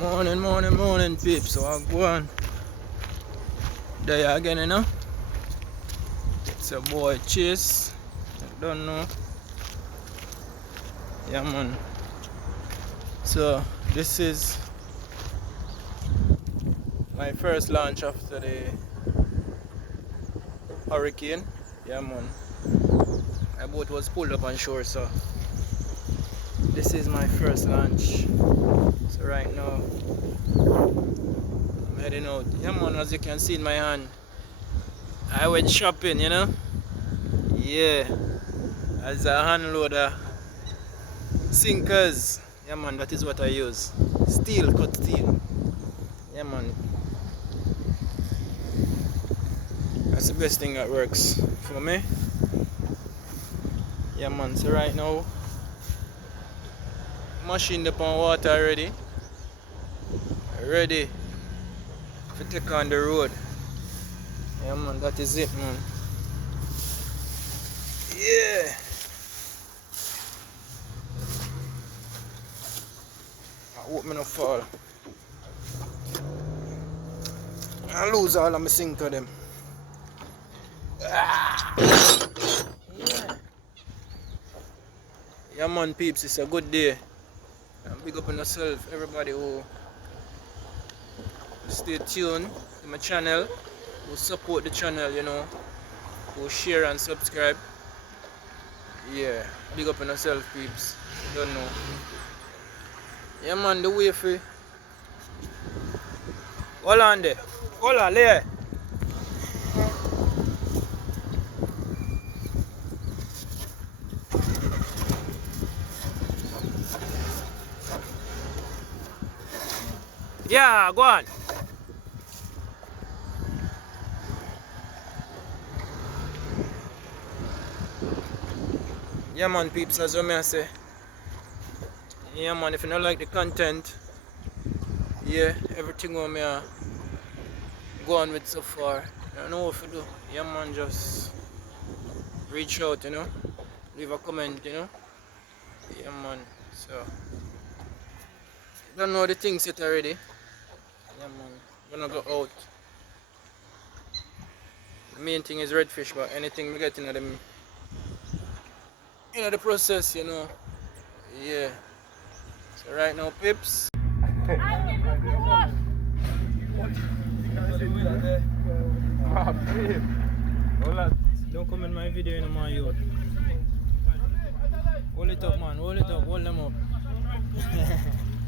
Morning, peeps. So I go on there again, you know. It's a boy Chase. I don't know. Yeah, man. So this is my first launch after the hurricane. Yeah, man. My boat was pulled up on shore, so this is my first launch. So right now I'm heading out. Yeah, man. As you can see in my hand, I went shopping, you know. Yeah, as a hand loader, sinkers. Yeah, man, that is what I use. Steel, cut steel. Yeah, man, that's the best thing that works for me. Yeah, man. So right now, machine up on water already, ready to take on the road. Yeah, man, that is it, man. Yeah. I hope me not fall. I lose all of my sinker them. Yeah. Yeah, man, peeps, it's a good day. And big up on yourself, everybody who stay tuned to my channel, who support the channel, you know, who share and subscribe. Yeah, big up on yourself, peeps. Don't know. Yeah, man, the way for. Hold on there. Hold on there. Yeah, go on. Yeah, man, peeps, as I say. Yeah, man, if you don't like the content, yeah, everything what me go on with so far, I don't know what to do. Yeah, man, just reach out, you know, leave a comment, you know. Yeah, man, so don't know the things yet already. Yeah, man, gonna go out. The main thing is redfish, but anything we get in the process, you know. Yeah. So right now, pips. Don't come in my video anymore, you. Hold it up, man. Hold it up. Hold them up.